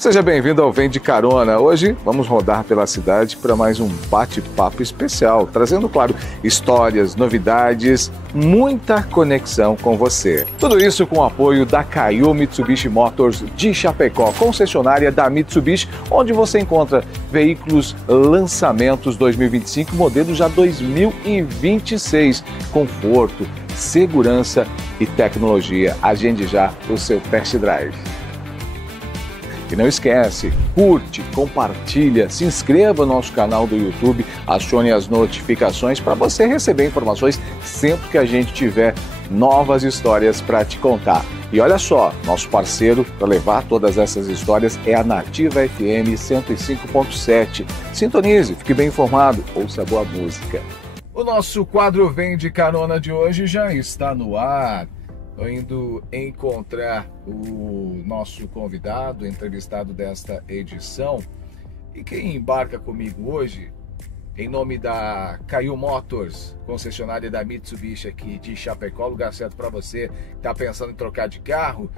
Seja bem-vindo ao Vem de Carona. Hoje vamos rodar pela cidade para mais um bate-papo especial, trazendo, claro, histórias, novidades, muita conexão com você. Tudo isso com o apoio da Kaiô Mitsubishi Motors de Chapecó, concessionária da Mitsubishi, onde você encontra veículos lançamentos 2025, modelo já 2026, conforto, segurança e tecnologia. Agende já o seu test drive. E não esquece, curte, compartilha, se inscreva no nosso canal do YouTube, acione as notificações para você receber informações sempre que a gente tiver novas histórias para te contar. E olha só, nosso parceiro para levar todas essas histórias é a Nativa FM 105.7. Sintonize, fique bem informado, ouça boa música. O nosso quadro Vem de Carona de hoje já está no ar. Estou indo encontrar o nosso convidado, entrevistado desta edição. E quem embarca comigo hoje, em nome da Kaiô Motors, concessionária da Mitsubishi aqui de Chapecó, lugar certo para você que está pensando em trocar de carro.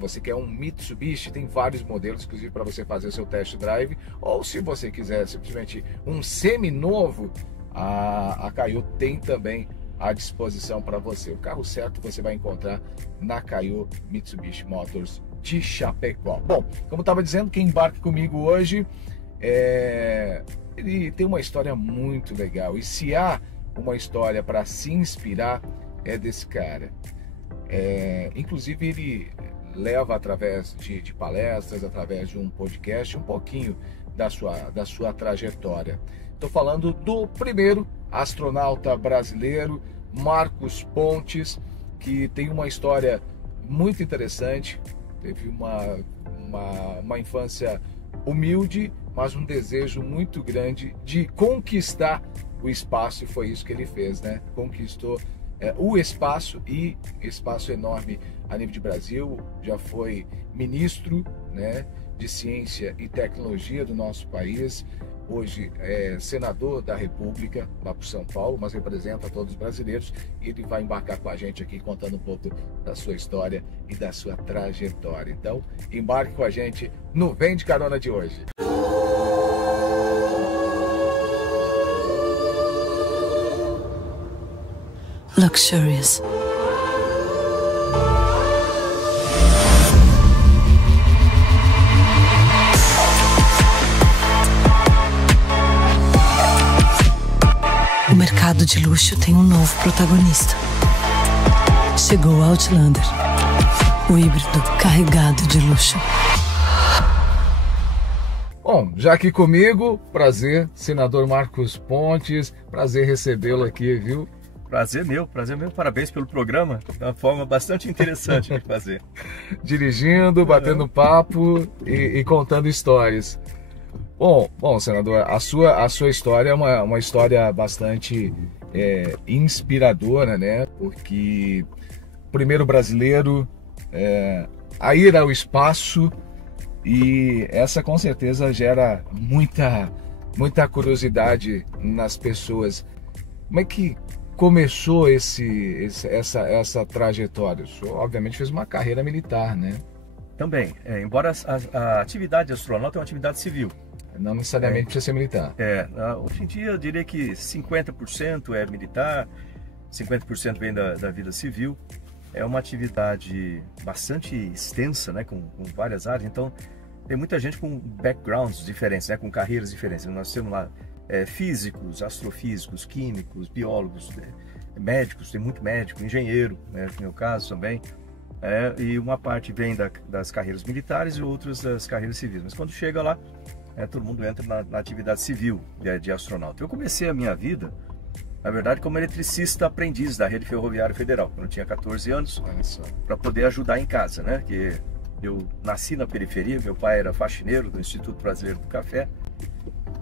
Você quer um Mitsubishi, tem vários modelos, inclusive para você fazer o seu test drive. Ou se você quiser simplesmente um seminovo, a Kaiô tem também à disposição para você. O carro certo você vai encontrar na Kaiô Mitsubishi Motors de Chapecó. Bom, como estava dizendo, quem embarca comigo hoje, ele tem uma história muito legal. E se há uma história para se inspirar, é desse cara. Inclusive ele leva através de palestras, através de um podcast, um pouquinho da sua trajetória. Estou falando do primeiro astronauta brasileiro, Marcos Pontes, que tem uma história muito interessante. Teve uma infância humilde, mas um desejo muito grande de conquistar o espaço, e foi isso que ele fez, né? Conquistou o espaço, e espaço enorme a nível de Brasil. Já foi ministro, né, de Ciência e Tecnologia do nosso país. Hoje é senador da República, lá por São Paulo, mas representa todos os brasileiros. E ele vai embarcar com a gente aqui, contando um pouco da sua história e da sua trajetória. Então, embarque com a gente no Vem de Carona de hoje. Luxurious. O mercado de luxo tem um novo protagonista. Chegou o Outlander, o híbrido carregado de luxo. Bom, já aqui comigo, prazer, senador Marcos Pontes, prazer recebê-lo aqui, viu? Prazer meu, parabéns pelo programa, é uma forma bastante interessante de fazer. Dirigindo, batendo papo e contando histórias. Bom, senador, a sua história é uma história bastante inspiradora, né? Porque o primeiro brasileiro a ir ao espaço, e essa com certeza gera muita curiosidade nas pessoas. Como é que começou essa trajetória? O senhor, obviamente, fez uma carreira militar, né? Também, embora a atividade astronauta é uma atividade civil. Não necessariamente precisa ser militar. Hoje em dia eu diria que 50% é militar, 50% vem da vida civil. É uma atividade bastante extensa, né, com várias áreas. Então tem muita gente com backgrounds diferentes, né, com carreiras diferentes. Nós temos lá físicos, astrofísicos, químicos, biólogos, médicos, tem muito médico, engenheiro, né, no meu caso também. E uma parte vem das carreiras militares e outras das carreiras civis. Mas quando chega lá, todo mundo entra na atividade civil de astronauta. Eu comecei a minha vida, na verdade, como eletricista aprendiz da Rede Ferroviária Federal, quando eu tinha 14 anos, para poder ajudar em casa, né? Que eu nasci na periferia, meu pai era faxineiro do Instituto Brasileiro do Café,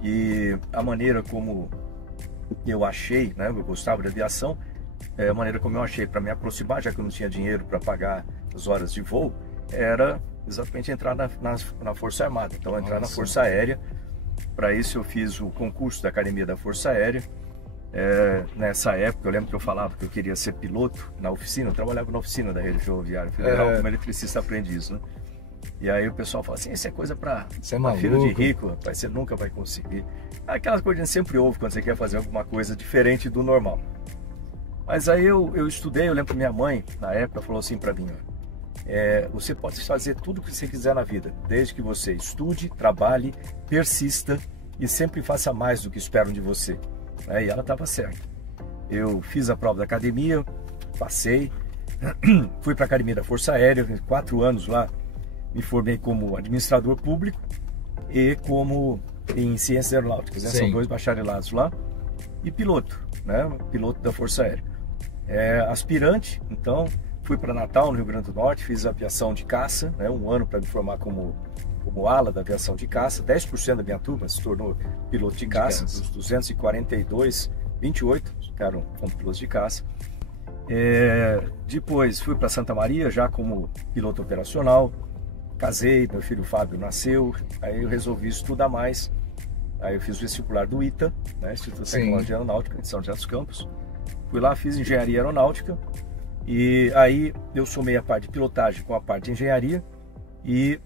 e a maneira como eu achei, né? Eu gostava de aviação, a maneira como eu achei para me aproximar, já que eu não tinha dinheiro para pagar as horas de voo, era exatamente entrar na Força Armada. Então, entrar na Força Aérea. Para isso eu fiz o concurso da Academia da Força Aérea. Nessa época eu lembro que eu falava que eu queria ser piloto na oficina. Eu trabalhava na oficina da Rede Ferroviária Federal como eletricista aprendiz, né? E aí o pessoal fala assim, isso é coisa para maluco, filho de rico, rapaz, você nunca vai conseguir. Aquelas coisas que a gente sempre ouve quando você quer fazer alguma coisa diferente do normal. Mas aí eu estudei, eu lembro que minha mãe, na época, falou assim para mim, você pode fazer tudo o que você quiser na vida, desde que você estude, trabalhe, persista e sempre faça mais do que esperam de você. E ela estava certa. Eu fiz a prova da academia, passei, fui para a Academia da Força Aérea, 4 anos lá, me formei como administrador público e como em ciências aeronáuticas, né? São 2 bacharelados lá, e piloto, né? Piloto da Força Aérea. Aspirante, então fui para Natal, no Rio Grande do Norte, fiz aviação de caça, né? 1 ano para me formar como ala da aviação de caça. 10% da minha turma se tornou piloto de caça, dos 242, 28 ficaram como pilotos de caça. Depois fui para Santa Maria já como piloto operacional, casei, meu filho Fábio nasceu, aí eu resolvi estudar mais. Aí eu fiz o vestibular do ITA, né? Instituto de Tecnologia Aeronáutica, em São José dos Campos. Fui lá, fiz engenharia aeronáutica e aí eu somei a parte de pilotagem com a parte de engenharia e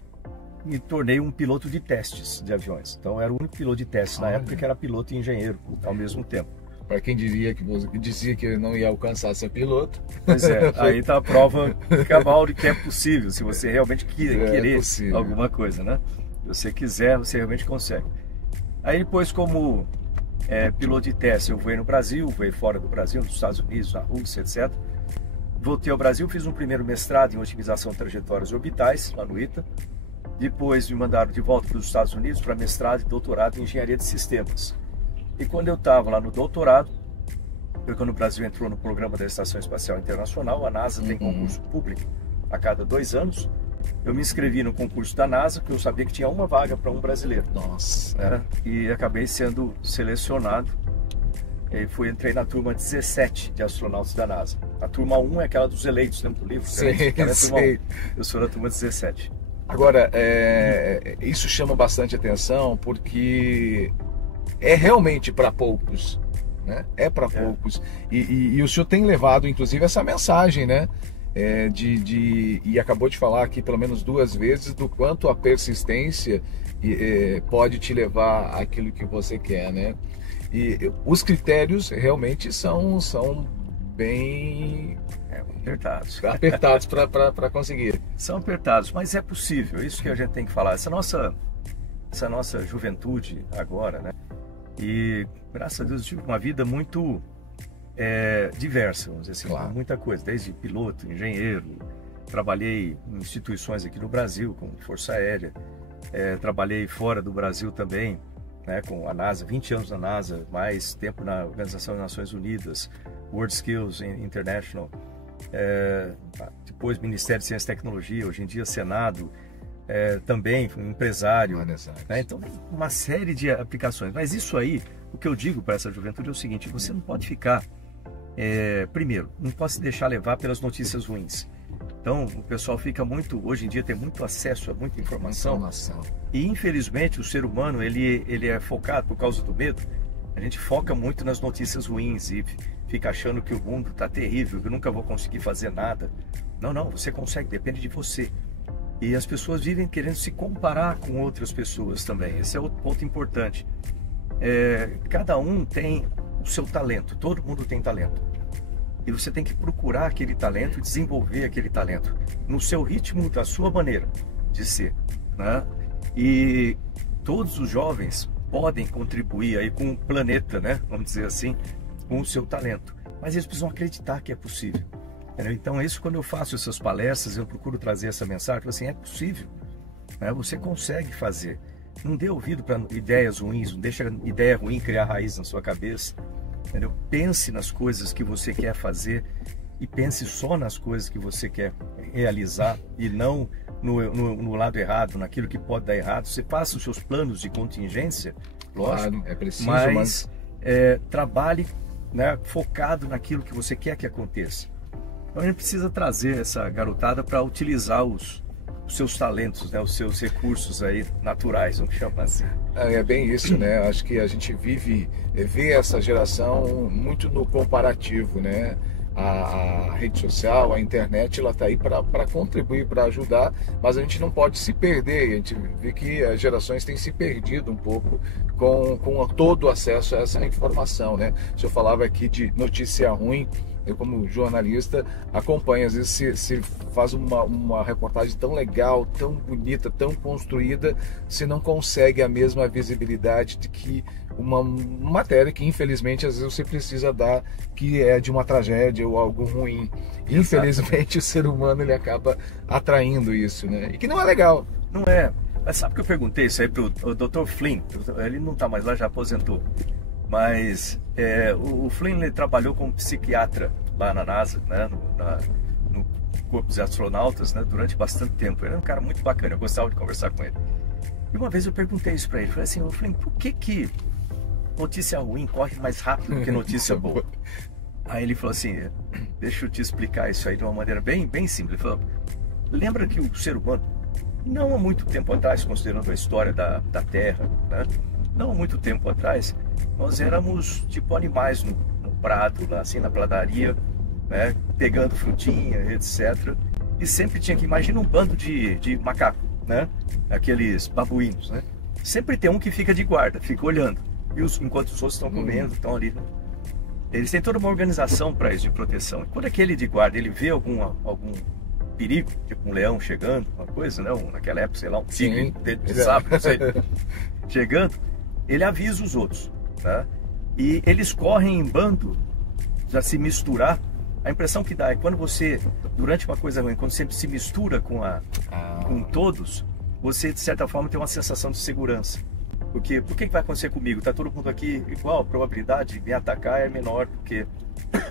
me tornei um piloto de testes de aviões. Então eu era o único piloto de testes na época que era piloto e engenheiro ao mesmo tempo. Para quem dizia que ele não ia alcançar ser piloto. Pois aí tá a prova cabal de que é possível, se você realmente querer alguma coisa, né? Se você quiser, você realmente consegue. Aí depois, como piloto de teste, eu voei no Brasil, voei fora do Brasil, nos Estados Unidos, na Rússia, etc. Voltei ao Brasil, fiz um primeiro mestrado em otimização de trajetórias orbitais, lá no ITA. Depois me mandaram de volta para os Estados Unidos para mestrado e doutorado em engenharia de sistemas. E quando eu estava lá no doutorado, foi quando o Brasil entrou no programa da Estação Espacial Internacional. A NASA tem concurso público a cada 2 anos. Eu me inscrevi no concurso da NASA, porque eu sabia que tinha uma vaga para um brasileiro. Nossa! E acabei sendo selecionado. E entrei na turma 17 de astronautas da NASA. A turma 1 é aquela dos eleitos, lembra do livro? Sim, sei. Eu sou da turma 17. Agora, isso chama bastante atenção porque é realmente para poucos, né? É para poucos. E o senhor tem levado, inclusive, essa mensagem, né? E acabou de falar aqui pelo menos 2 vezes do quanto a persistência pode te levar àquilo que você quer, né? E os critérios realmente são bem apertados para conseguir. São apertados, mas é possível, isso que a gente tem que falar. Essa nossa juventude agora, né? E graças a Deus eu tive uma vida muito diversa, vamos dizer assim, claro. Muita coisa, desde piloto, engenheiro, trabalhei em instituições aqui no Brasil, como Força Aérea, trabalhei fora do Brasil também, né, com a NASA, 20 anos na NASA, mais tempo na Organização das Nações Unidas, World Skills International, depois Ministério de Ciência e Tecnologia, hoje em dia Senado, também empresário, né? Então uma série de aplicações. Mas isso aí, o que eu digo para essa juventude é o seguinte: você não pode ficar, primeiro, não pode se deixar levar pelas notícias ruins. Então o pessoal fica muito, hoje em dia tem muito acesso a muita informação. E infelizmente o ser humano ele é focado por causa do medo. A gente foca muito nas notícias ruins e fica achando que o mundo está terrível, que eu nunca vou conseguir fazer nada. Não, você consegue, depende de você. E as pessoas vivem querendo se comparar com outras pessoas também. Esse é outro ponto importante. Cada um tem o seu talento, todo mundo tem talento. E você tem que procurar aquele talento e desenvolver aquele talento no seu ritmo, da sua maneira de ser, né? E todos os jovens podem contribuir aí com o planeta, né? Vamos dizer assim, com o seu talento. Mas eles precisam acreditar que é possível. Então, isso, quando eu faço essas palestras, eu procuro trazer essa mensagem, assim, é possível, né? Você consegue fazer. Não dê ouvido para ideias ruins, não deixa ideia ruim criar raiz na sua cabeça, entendeu? Pense nas coisas que você quer fazer e pense só nas coisas que você quer realizar e não no lado errado, naquilo que pode dar errado. Você faça os seus planos de contingência, lógico, claro, é preciso, mas trabalhe, né, focado naquilo que você quer que aconteça. Então a gente precisa trazer essa garotada para utilizar os seus talentos, né, os seus recursos aí naturais, vamos chamar assim. É bem isso, né? Acho que a gente vê essa geração muito no comparativo, né? a rede social, a internet, ela está aí para contribuir, para ajudar, mas a gente não pode se perder. A gente vê que as gerações têm se perdido um pouco com todo o acesso a essa informação, né? O senhor falava aqui de notícia ruim. Eu, como jornalista, acompanho. Às vezes se faz uma reportagem tão legal, tão bonita, tão construída, se não consegue a mesma visibilidade de que uma matéria que, infelizmente, às vezes você precisa dar, que é de uma tragédia ou algo ruim. Infelizmente, o ser humano ele acaba atraindo isso, né? E que não é legal. Não é. Mas sabe que eu perguntei isso aí pro Dr. Flynn? Ele não está mais lá, já aposentou. Mas o Flynn ele trabalhou como psiquiatra lá na NASA, né, no corpo dos astronautas, né, durante bastante tempo. Ele era um cara muito bacana, eu gostava de conversar com ele. E uma vez eu perguntei isso para ele, falei assim, Flynn, por que notícia ruim corre mais rápido do que notícia boa? Aí ele falou assim, deixa eu te explicar isso aí de uma maneira bem, bem simples. Ele falou, lembra que o ser humano, não há muito tempo atrás, considerando a história da Terra, né, não há muito tempo atrás, nós éramos tipo animais no prado, lá, assim, na pradaria, né, pegando frutinha, etc. E sempre tinha que, imagina um bando de macaco, né, aqueles babuínos, né? Sempre tem um que fica de guarda, fica olhando, e enquanto os outros estão comendo, estão ali, né? Eles têm toda uma organização para isso, de proteção. E quando aquele de guarda, ele vê algum perigo, tipo um leão chegando, uma coisa, né, naquela época, sei lá, um tigre de sapo, não sei, chegando, ele avisa os outros, tá? E eles correm em bando, já se misturar. A impressão que dá é quando você, durante uma coisa ruim, quando você se mistura com todos, você de certa forma tem uma sensação de segurança. Porque o que vai acontecer comigo? Tá todo mundo aqui igual, a probabilidade de me atacar é menor do que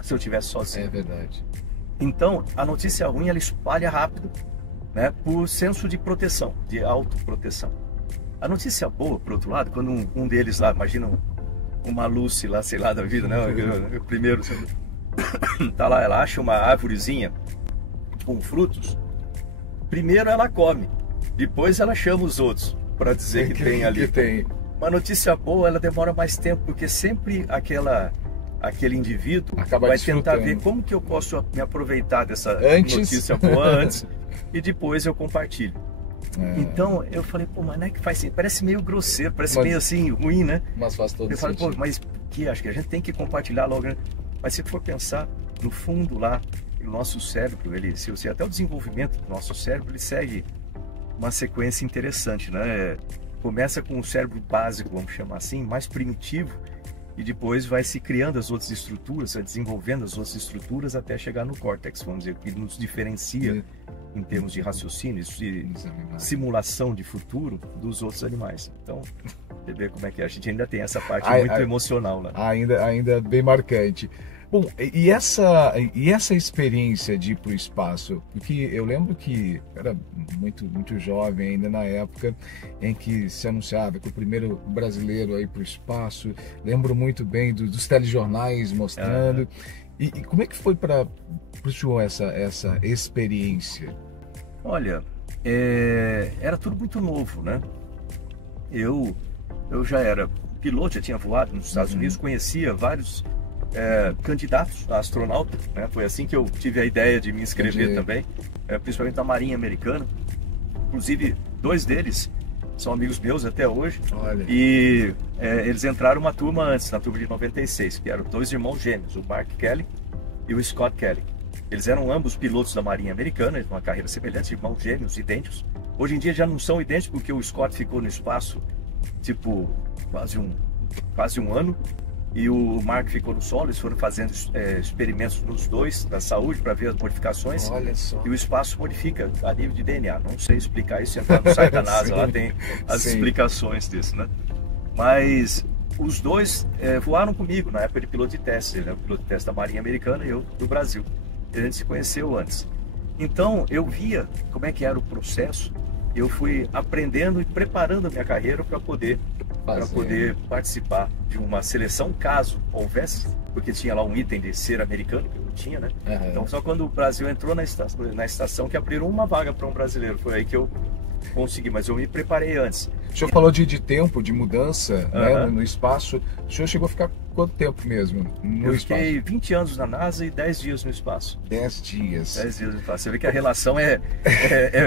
se eu estivesse sozinho. É verdade. Então, a notícia ruim ela espalha rápido, né, por senso de proteção, de autoproteção. A notícia boa, por outro lado, quando um deles lá, imagina uma Lucy lá, sei lá, da vida, né? O primeiro tá lá, ela acha uma árvorezinha com frutos. Primeiro ela come, depois ela chama os outros para dizer que tem ali. Uma notícia boa, ela demora mais tempo, porque sempre aquele indivíduo vai tentar ver como que eu posso me aproveitar dessa notícia boa antes e depois eu compartilho. Então eu falei, pô, mas não é que faz assim, parece meio grosseiro, parece meio assim, ruim, né? Mas faz todo sentido. Eu falei, pô, mas que acho que a gente tem que compartilhar logo, né? Mas se for pensar, no fundo lá, o nosso cérebro, se até o desenvolvimento do nosso cérebro, ele segue uma sequência interessante, né? Começa com o cérebro básico, vamos chamar assim, mais primitivo, e depois vai se criando as outras estruturas, vai desenvolvendo as outras estruturas até chegar no córtex, vamos dizer, que nos diferencia em termos de raciocínio, de simulação de futuro dos outros animais. Então, você vê como é que a gente ainda tem essa parte muito emocional lá. Ainda bem marcante. Bom, e essa experiência de ir para o espaço, porque eu lembro que era muito jovem ainda na época em que se anunciava que o primeiro brasileiro a ir para o espaço, lembro muito bem dos telejornais mostrando. E como é que foi para o senhor essa experiência? Olha, era tudo muito novo, né? Eu já era piloto, já tinha voado nos Estados Unidos, conhecia vários candidatos a astronauta, né? Foi assim que eu tive a ideia de me inscrever também, principalmente na Marinha Americana. Inclusive, 2 deles são amigos meus até hoje. Olha. E eles entraram uma turma antes, na turma de 96, que eram 2 irmãos gêmeos, o Mark Kelly e o Scott Kelly. Eles eram ambos pilotos da Marinha Americana, uma carreira semelhante, irmãos gêmeos, idênticos. Hoje em dia já não são idênticos, porque o Scott ficou no espaço, tipo, quase um ano, e o Mark ficou no solo. Eles foram fazendo experimentos nos dois, da saúde, para ver as modificações. Olha só. E o espaço modifica a nível de DNA. Não sei explicar isso, entrar no site da NASA, lá tem as explicações disso, né? Mas os dois voaram comigo na época de piloto de testes. Ele é o piloto de testes da Marinha Americana e eu do Brasil. A gente se conheceu antes. Então eu via como é que era o processo. Eu fui aprendendo e preparando a minha carreira para poder participar de uma seleção, caso houvesse, porque tinha lá um item de ser americano, que eu não tinha, né? Então só quando o Brasil entrou na estação que abriram uma vaga para um brasileiro, foi aí que eu consegui, mas eu me preparei antes. O senhor falou de tempo, de mudança, né, no espaço. O senhor chegou a ficar quanto tempo mesmo no Eu espaço? fiquei 20 anos na NASA e 10 dias no espaço. 10 dias. 10 dias no espaço. Você vê que a relação é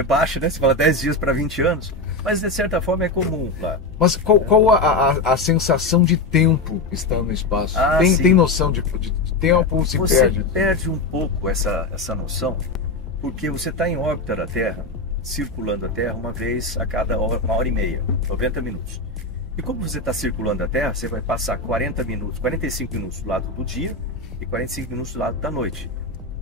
baixa, né? Você fala 10 dias para 20 anos, mas de certa forma é comum lá. Mas qual a sensação de tempo estando no espaço? Tem noção de tempo ou se perde? Você perde um pouco essa noção, porque você está em órbita da Terra, circulando a Terra uma vez a cada uma hora e meia, 90 minutos. E como você está circulando a Terra, você vai passar 45 minutos do lado do dia e 45 minutos do lado da noite.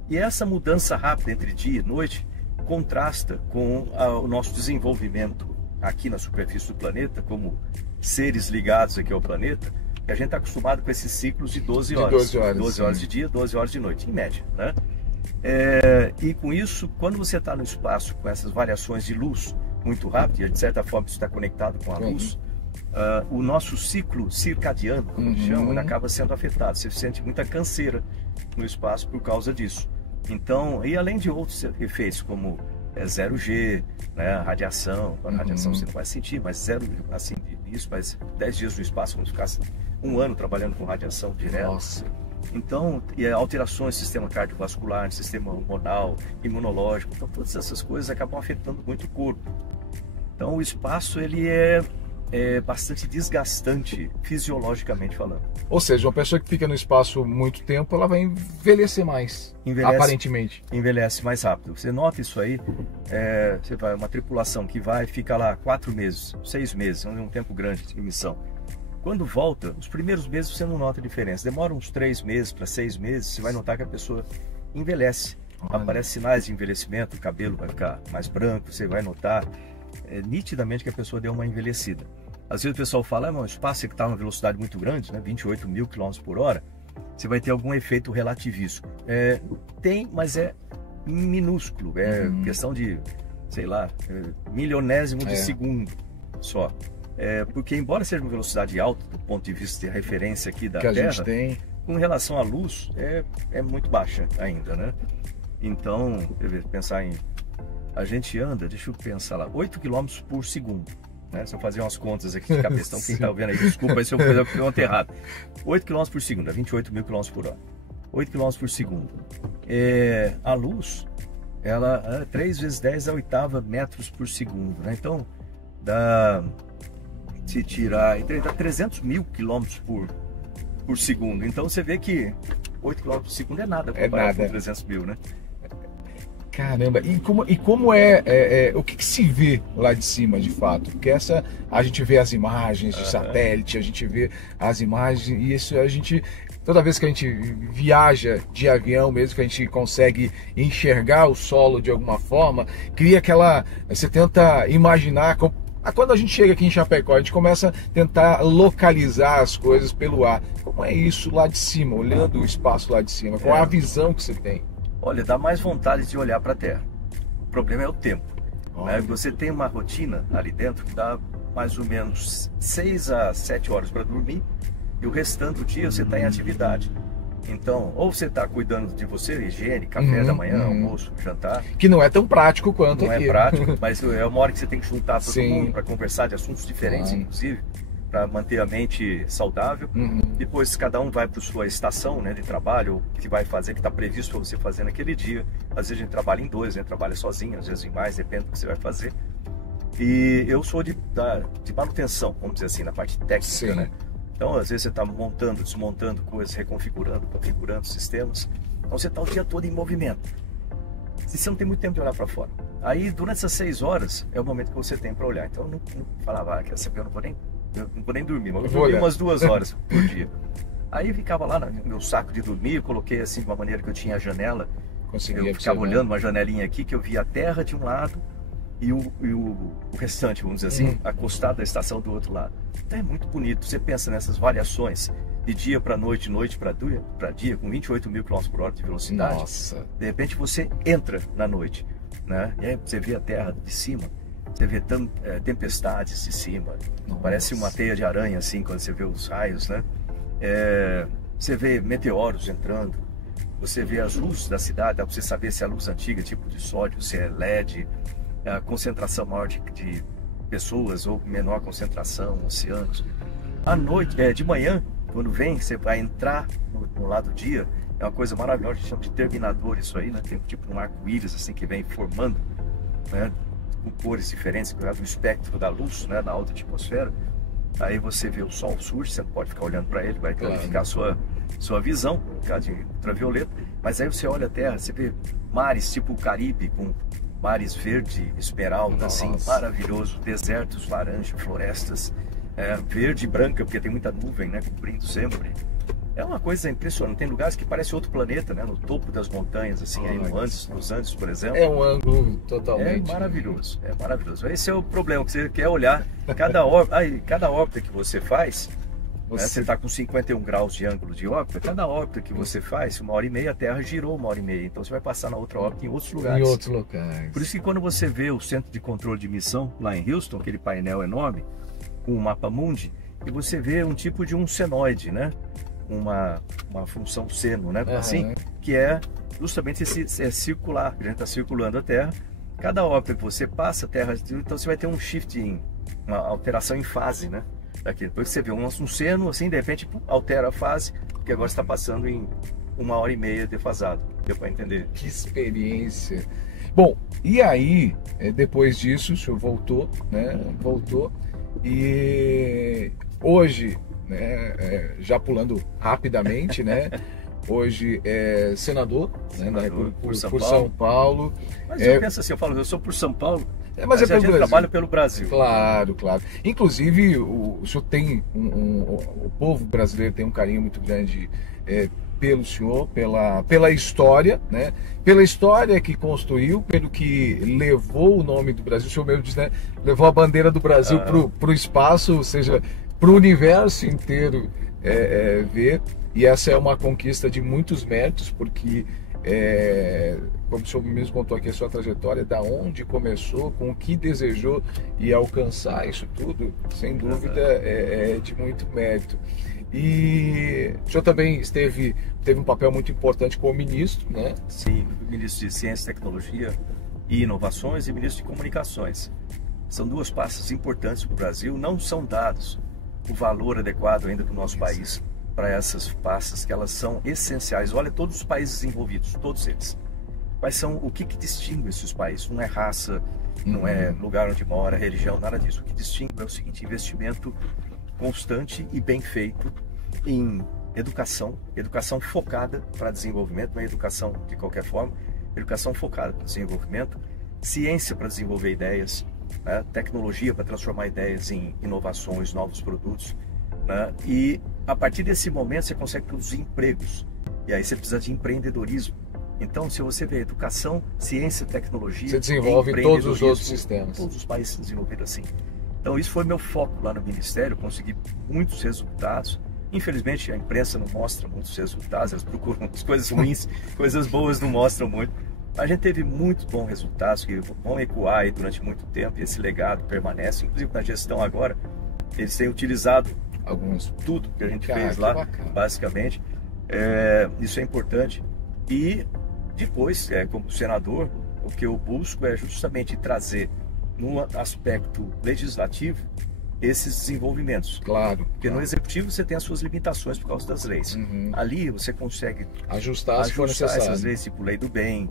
E essa mudança rápida entre dia e noite contrasta com o nosso desenvolvimento aqui na superfície do planeta, como seres ligados aqui ao planeta, que a gente está acostumado com esses ciclos de 12 horas. 12 horas de dia, 12 horas de noite, em média, né? E com isso, quando você está no espaço com essas variações de luz muito rápidas, e de certa forma isso está conectado com a luz, o nosso ciclo circadiano, como chama, ele acaba sendo afetado. Você sente muita canseira no espaço por causa disso. Então, e além de outros efeitos, como 0G, né, radiação, a radiação você não vai sentir, mas zero, assim, isso, mas 10 dias no espaço, como se ficasse um ano trabalhando com radiação direto. Nossa. Então, e alterações no sistema cardiovascular, no sistema hormonal, imunológico, então todas essas coisas acabam afetando muito o corpo. Então, o espaço, ele é bastante desgastante, fisiologicamente falando. Ou seja, uma pessoa que fica no espaço muito tempo, ela vai envelhecer mais, aparentemente. Envelhece mais rápido. Você nota isso aí, você vai, uma tripulação que fica lá 4 meses, 6 meses, é um tempo grande de missão. Quando volta, os primeiros meses você não nota a diferença. Demora uns 3 meses para 6 meses, você vai notar que a pessoa envelhece. Aparecem sinais de envelhecimento, o cabelo vai ficar mais branco, você vai notar nitidamente que a pessoa deu uma envelhecida. Às vezes o pessoal fala, o espaço que está uma velocidade muito grande, né, 28 mil km por hora, você vai ter algum efeito relativístico. Tem, mas é minúsculo, questão de, sei lá, milionésimo de segundo só. Porque embora seja uma velocidade alta do ponto de vista de referência aqui da Terra, a gente tem, com relação à luz é muito baixa ainda, né? Então, pensar em... A gente anda, deixa eu pensar lá, 8 km por segundo. Né? Se eu fazer umas contas aqui de cabeça, então quem está vendo aí, desculpa se eu fizer a conta errada. 8 km por segundo, 28 mil km por hora. 8 km por segundo. A luz, ela 3 vezes 10 é 8 metros por segundo. Né? Então, se tirar, dá 300 mil km por segundo. Então você vê que 8 km por segundo é nada comparado com 300 mil, né? Caramba, e como o que se vê lá de cima, de fato? Porque a gente vê as imagens de satélite, a gente vê as imagens, e isso a gente, toda vez que a gente viaja de avião mesmo, que a gente consegue enxergar o solo de alguma forma, cria você tenta imaginar, quando a gente chega aqui em Chapecó, a gente começa a tentar localizar as coisas pelo ar. Como é isso lá de cima, olhando o espaço lá de cima? Qual é a visão que você tem? Olha, dá mais vontade de olhar para a Terra. O problema é o tempo. Né? Você tem uma rotina ali dentro que dá mais ou menos 6 a 7 horas para dormir e o restante do dia você está em atividade. Então, ou você está cuidando de você, higiene, café da manhã, almoço, jantar. Que não é tão prático quanto aqui. Não é prático, mas é uma hora que você tem que juntar todo mundo para conversar de assuntos diferentes, inclusive, para manter a mente saudável. Depois cada um vai para sua estação, né, de trabalho, o que vai fazer, que está previsto para você fazer naquele dia. Às vezes a gente trabalha em 2, a gente trabalha sozinho, às vezes em mais, depende do que você vai fazer. E eu sou de manutenção, vamos dizer assim, na parte técnica, né? Então às vezes você está montando, desmontando coisas, reconfigurando, configurando sistemas. Então você está o dia todo em movimento. E você não tem muito tempo de olhar para fora. Aí durante essas 6 horas é o momento que você tem para olhar. Então eu não falava, quer saber, eu não vou nem dormir, mas eu dormi umas 2 horas por dia. Aí eu ficava lá no meu saco de dormir, eu coloquei assim de uma maneira que eu tinha a janela. Eu ficava olhando uma janelinha aqui que eu via a terra de um lado e o restante, vamos dizer assim, acostado da estação do outro lado. Então é muito bonito. Você pensa nessas variações de dia para noite, noite para dia, com 28 mil km por hora de velocidade. Nossa. De repente você entra na noite, né? E aí você vê a terra de cima. Você vê tempestades de cima. Nossa. Parece uma teia de aranha, assim, quando você vê os raios, né? Você vê meteoros entrando. Você vê as luzes da cidade, dá para você saber se é luz antiga, tipo de sódio, se é LED, a concentração maior de pessoas ou menor concentração, oceanos. À noite, de manhã, quando vem, você vai entrar no lado do dia, é uma coisa maravilhosa, a gente chama de terminador isso aí, né? Tem tipo um arco-íris assim que vem formando, né? Com cores diferentes, por causa do espectro da luz, né? Na alta atmosfera. Aí você vê o sol surge, você não pode ficar olhando para ele, vai danificar a sua visão, por causa de ultravioleta. Mas aí você olha a Terra, você vê mares tipo o Caribe, com mares verde, esmeralda, assim, maravilhoso, desertos, laranja, florestas, verde e branca, porque tem muita nuvem, né, cobrindo sempre. É uma coisa impressionante, tem lugares que parece outro planeta, né, no topo das montanhas, assim, aí nos Andes, por exemplo. É um ângulo totalmente... É maravilhoso, é maravilhoso. Esse é o problema, que você quer olhar cada órbita que você faz, você está com 51 graus de ângulo de órbita, cada órbita que você faz, 1h30, a Terra girou 1h30, então você vai passar na outra órbita em outros lugares. Em outros locais. Por isso que quando você vê o Centro de Controle de Missão lá em Houston, aquele painel enorme, com o mapa mundi, e você vê um tipo de um senoide, né? Uma função seno, né? Assim, que é justamente esse circular, a gente está circulando a Terra. Cada órbita que você passa, a Terra, então você vai ter um shift, uma alteração em fase, né? Daqui. Depois você vê um seno, assim, de repente altera a fase, porque agora está passando em 1h30 defasado. Deu para entender? Que experiência! Bom, e aí, depois disso, o senhor voltou, né? Voltou, e hoje, né, já pulando rapidamente, né? Hoje é senador, né, por São Paulo. Mas eu penso assim, eu sou por São Paulo, mas é pelo Brasil. Trabalho pelo Brasil. Claro, claro. Inclusive, o senhor tem o povo brasileiro tem um carinho muito grande pelo senhor, pela história, né? Pela história que construiu, pelo que levou o nome do Brasil. O senhor mesmo diz, né? Levou a bandeira do Brasil para o espaço, ou seja, para o universo inteiro ver. E essa é uma conquista de muitos méritos, porque, como o senhor mesmo contou aqui a sua trajetória, da onde começou, com o que desejou e alcançar isso tudo, sem dúvida, é de muito mérito. E o senhor também teve um papel muito importante como ministro, né? Sim, ministro de Ciência, Tecnologia e Inovações e ministro de Comunicações. São duas pastas importantes para o Brasil, não são dados o valor adequado ainda do nosso país para essas pastas, que elas são essenciais. Olha todos os países envolvidos, todos eles. Quais são, o que distingue esses países? Não é raça, não é lugar onde mora, religião, nada disso. O que distingue é o seguinte: investimento constante e bem feito em educação focada para desenvolvimento, não é educação de qualquer forma, educação focada para desenvolvimento, ciência para desenvolver ideias, né? Tecnologia para transformar ideias em inovações, novos produtos, né? E a partir desse momento você consegue produzir empregos, e aí você precisa de empreendedorismo. Então, se você vê educação, ciência, tecnologia, você desenvolve todos os outros sistemas. Todos os países desenvolvidos assim. Então, isso foi meu foco lá no Ministério, consegui muitos resultados. Infelizmente, a imprensa não mostra muitos resultados, elas procuram as coisas ruins, coisas boas não mostram muito. A gente teve muitos bons resultados que vão ecoar aí durante muito tempo, e esse legado permanece. Inclusive, na gestão agora, eles têm utilizado tudo que a gente fez lá, basicamente. Isso é importante. E depois, como senador, o que eu busco é justamente trazer no aspecto legislativo esses desenvolvimentos. Claro. Porque no executivo você tem as suas limitações por causa das leis. Ali você consegue ajustar essas leis, tipo lei do bem,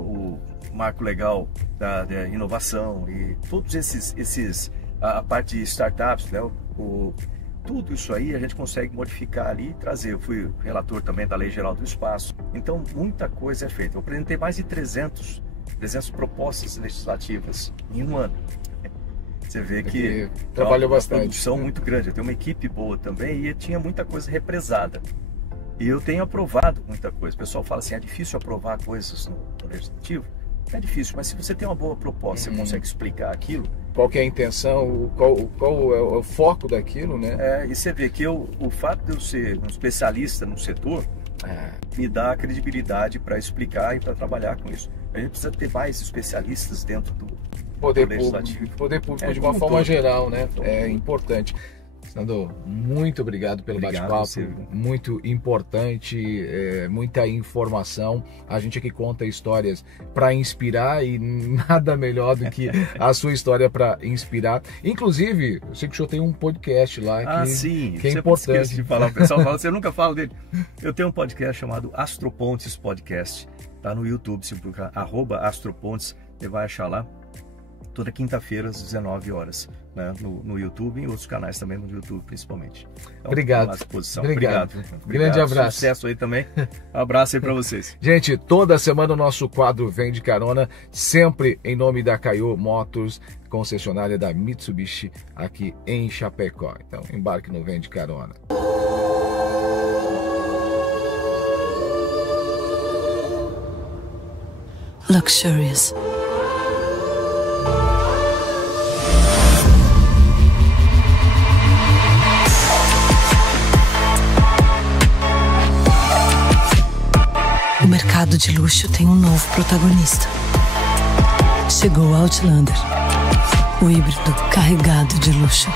o marco legal da inovação e todos a parte de startups, né? Tudo isso aí a gente consegue modificar ali e trazer. Eu fui relator também da Lei Geral do Espaço. Então, muita coisa é feita. Eu apresentei mais de 300 propostas legislativas em um ano. Você vê que trabalhou bastante. Uma produção muito grande. Eu tenho uma equipe boa também e tinha muita coisa represada. E eu tenho aprovado muita coisa. O pessoal fala assim, é difícil aprovar coisas no legislativo? É difícil, mas se você tem uma boa proposta, você consegue explicar aquilo. Qual que é a intenção, qual é o foco daquilo, né? E você vê que o fato de eu ser um especialista no setor me dá credibilidade para explicar e para trabalhar com isso. A gente precisa ter mais especialistas dentro do poder público de uma forma geral, né? É importante. Sandro, muito obrigado pelo bate-papo, muito importante, muita informação. A gente aqui conta histórias para inspirar e nada melhor do que a sua história para inspirar. Inclusive, eu sei que o senhor tem um podcast lá sim, que é importante. De falar, o pessoal fala, você nunca fala dele. Eu tenho um podcast chamado Astropontes Podcast, tá no YouTube, se procurar @astropontes, você vai achar lá. Toda quinta-feira às 19 horas, né, no YouTube e em outros canais também no YouTube, principalmente. Então, obrigado. À disposição. Obrigado. Grande abraço. Sucesso aí também. Abraço aí para vocês. Gente, toda semana o nosso quadro Vem de Carona, sempre em nome da Caio Motors, concessionária da Mitsubishi aqui em Chapecó. Então, embarque no Vem de Carona. Luxurious. O mercado de luxo tem um novo protagonista. Chegou o Outlander, o híbrido carregado de luxo.